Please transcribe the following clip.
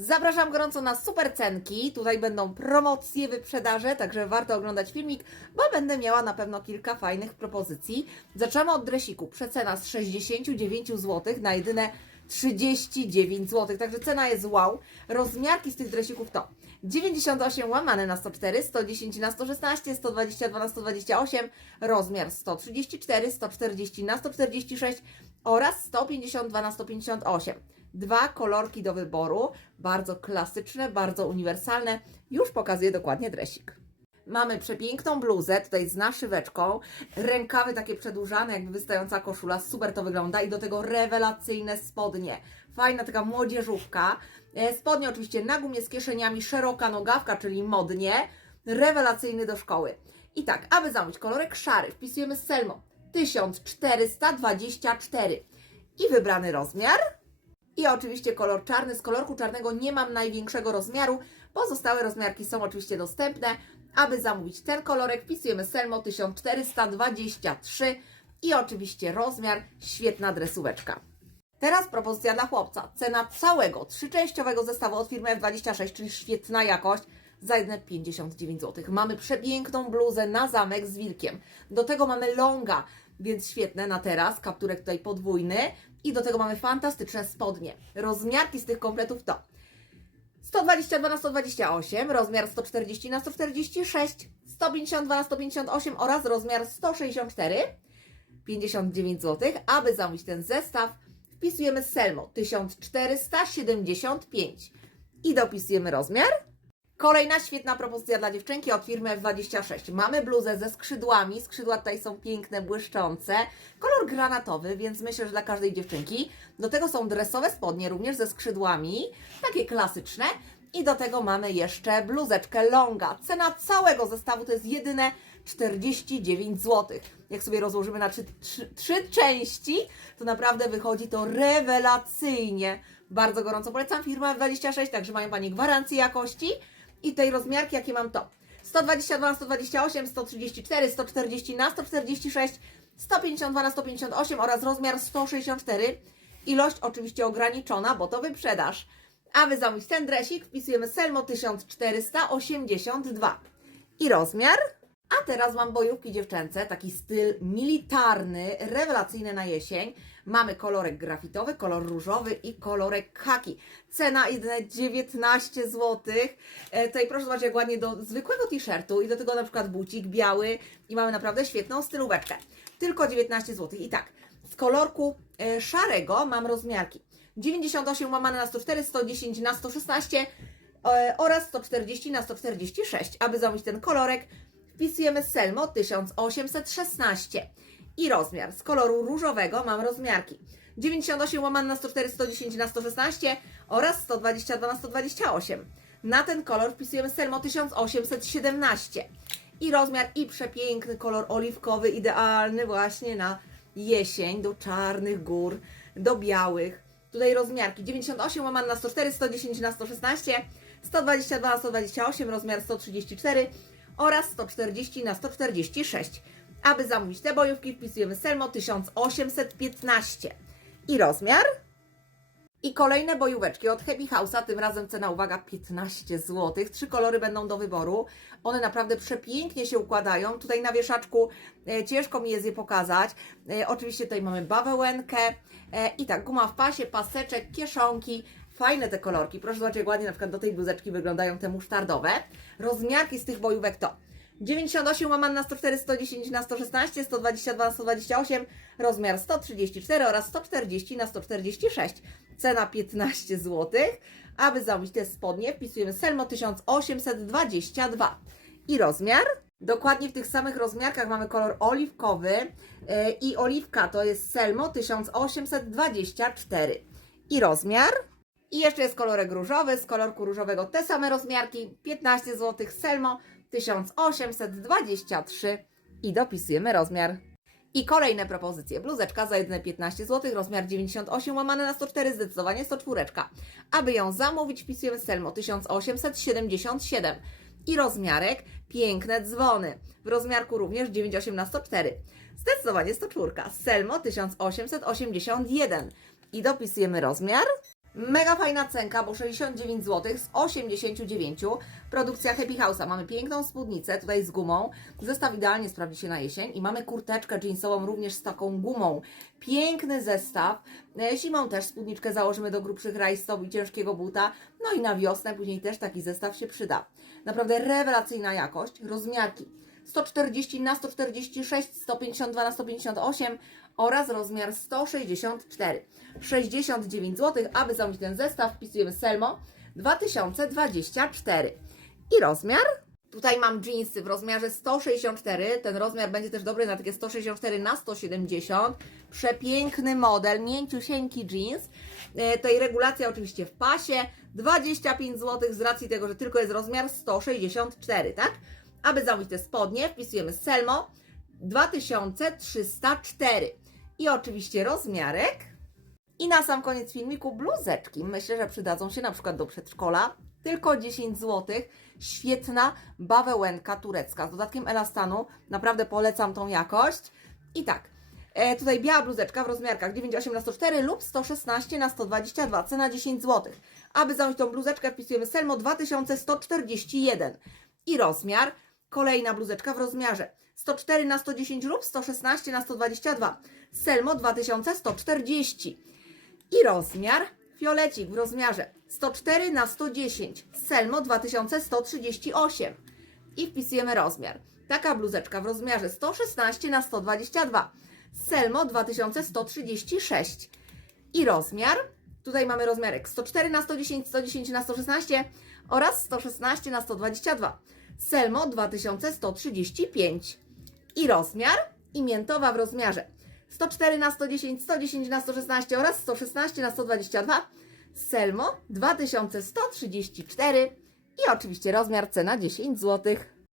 Zapraszam gorąco na super cenki. Tutaj będą promocje, wyprzedaże, także warto oglądać filmik, bo będę miała na pewno kilka fajnych propozycji. Zaczynamy od dresiku. Przecena z 69 zł na jedyne 39 zł, także cena jest wow. Rozmiarki z tych dresików to 98 łamane na 104, 110 na 116, 122 na 128, rozmiar 134, 140 na 146 oraz 152 na 158. Dwa kolorki do wyboru, bardzo klasyczne, bardzo uniwersalne. Już pokazuję dokładnie dresik. Mamy przepiękną bluzę, tutaj z naszyweczką, rękawy takie przedłużane, jakby wystająca koszula, super to wygląda i do tego rewelacyjne spodnie. Fajna taka młodzieżówka. E, Spodnie oczywiście na gumie z kieszeniami, szeroka nogawka, czyli modnie, rewelacyjny do szkoły. I tak, aby zamówić kolorek szary, wpisujemy Selmo 1424 i wybrany rozmiar. I oczywiście kolor czarny. Z kolorku czarnego nie mam największego rozmiaru. Pozostałe rozmiarki są oczywiście dostępne. Aby zamówić ten kolorek, wpisujemy Selmo 1423 i oczywiście rozmiar. Świetna dresóweczka. Teraz propozycja dla chłopca. Cena całego trzyczęściowego zestawu od firmy F26, czyli świetna jakość, za jedne 59 zł. Mamy przepiękną bluzę na zamek z wilkiem. Do tego mamy longa, więc świetne na teraz. Kapturek tutaj podwójny. I do tego mamy fantastyczne spodnie. Rozmiarki z tych kompletów to 122 na 128, rozmiar 140 na 146, 152 na 158 oraz rozmiar 164, 59 zł. Aby zamówić ten zestaw, wpisujemy Selmo 1475 i dopisujemy rozmiar. Kolejna świetna propozycja dla dziewczynki od firmy F26. Mamy bluzę ze skrzydłami. Skrzydła tutaj są piękne, błyszczące. Kolor granatowy, więc myślę, że dla każdej dziewczynki. Do tego są dresowe spodnie, również ze skrzydłami. Takie klasyczne. I do tego mamy jeszcze bluzeczkę longa. Cena całego zestawu to jest jedyne 49 zł. Jak sobie rozłożymy na trzy, trzy, trzy części, to naprawdę wychodzi to rewelacyjnie. Bardzo gorąco polecam firmę F26, także mają Pani gwarancję jakości. I tej rozmiarki, jakie mam to? 122 na 128, 134, 140 na 146, 152 na 158 oraz rozmiar 164. Ilość oczywiście ograniczona, bo to wyprzedaż. Aby zamówić ten dresik, wpisujemy Selmo 1482. I rozmiar? A teraz mam bojówki dziewczęce, taki styl militarny, rewelacyjny na jesień. Mamy kolorek grafitowy, kolor różowy i kolorek kaki. Cena jedyne 19 zł. Tutaj proszę zobaczyć jak ładnie do zwykłego t-shirtu i do tego na przykład bucik biały i mamy naprawdę świetną stylóweczkę. Tylko 19 zł. I tak, z kolorku e, szarego mam rozmiarki 98 łamane na 104, 110 na 116 e, oraz 140 na 146. Aby zamówić ten kolorek, wpisujemy Selmo 1816 i rozmiar. Z koloru różowego mam rozmiarki 98 łamane na 104, 110 na 116 oraz 122 na 128. Na ten kolor wpisujemy Selmo 1817 i rozmiar i przepiękny kolor oliwkowy, idealny właśnie na jesień, do czarnych gór, do białych. Tutaj rozmiarki 98 łamane na 104, 110 na 116, 122 na 128, rozmiar 134 oraz 140 na 146. Aby zamówić te bojówki wpisujemy Selmo 1815 i rozmiar. I kolejne bojóweczki od Happy House'a, tym razem cena, uwaga, 15 zł. Trzy kolory będą do wyboru. One naprawdę przepięknie się układają. Tutaj na wieszaczku e, ciężko mi jest je pokazać. E, oczywiście tutaj mamy bawełenkę e, i tak, guma w pasie, paseczek, kieszonki. Fajne te kolorki. Proszę zobaczyć, jak ładnie na przykład do tej bluzeczki wyglądają te musztardowe. Rozmiarki z tych bojówek to 98 łamane na 104, 110 na 116, 122 na 128, rozmiar 134 oraz 140 na 146. Cena 15 zł. Aby zamówić te spodnie, wpisujemy Selmo 1822. I rozmiar? Dokładnie w tych samych rozmiarkach mamy kolor oliwkowy e, i oliwka to jest Selmo 1824. I rozmiar? I jeszcze jest kolorek różowy, z kolorku różowego te same rozmiarki, 15 zł, Selmo 1823 i dopisujemy rozmiar. I kolejne propozycje. Bluzeczka za jedyne 15 zł, rozmiar 98 łamane na 104, zdecydowanie 104. Aby ją zamówić, wpisujemy Selmo 1877 i rozmiarek piękne dzwony. W rozmiarku również 98 na 104. Zdecydowanie 104. Selmo 1881 i dopisujemy rozmiar. Mega fajna cenka, bo 69 zł z 89. Produkcja Happy House'a. Mamy piękną spódnicę tutaj z gumą. Zestaw idealnie sprawdzi się na jesień. I mamy kurteczkę jeansową również z taką gumą. Piękny zestaw. E, Zimą też spódniczkę założymy do grubszych rajstop i ciężkiego buta. No i na wiosnę później też taki zestaw się przyda. Naprawdę rewelacyjna jakość. Rozmiarki 140 na 146, 152 na 158 oraz rozmiar 164. 69 zł. Aby zamówić ten zestaw, wpisujemy Selmo 2024. I rozmiar? Tutaj mam jeansy w rozmiarze 164. Ten rozmiar będzie też dobry na takie 164 na 170. Przepiękny model, mięciusieńki jeans. E, Tej regulacja oczywiście w pasie. 25 zł z racji tego, że tylko jest rozmiar 164, tak? Aby zamówić te spodnie, wpisujemy Selmo 2304. I oczywiście rozmiarek. I na sam koniec filmiku bluzeczki. Myślę, że przydadzą się na przykład do przedszkola. Tylko 10 zł. Świetna bawełenka turecka z dodatkiem elastanu. Naprawdę polecam tą jakość. I tak, e, tutaj biała bluzeczka w rozmiarkach 98 na 104 lub 116 na 122. Cena 10 zł. Aby zamówić tą bluzeczkę wpisujemy Selmo 2141. I rozmiar. Kolejna bluzeczka w rozmiarze. 104 na 110 lub 116 na 122. Selmo 2140 i rozmiar fiolecik w rozmiarze. 104 na 110 Selmo 2138 i wpisujemy rozmiar. Taka bluzeczka w rozmiarze. 116 na 122 Selmo 2136 i rozmiar. Tutaj mamy rozmiarek. 104 na 110, 110 na 116 oraz 116 na 122 Selmo 2135 i rozmiar i miętowa w rozmiarze 104 na 110, 110 na 116 oraz 116 na 122. Selmo 2134 i oczywiście rozmiar cena 10 zł.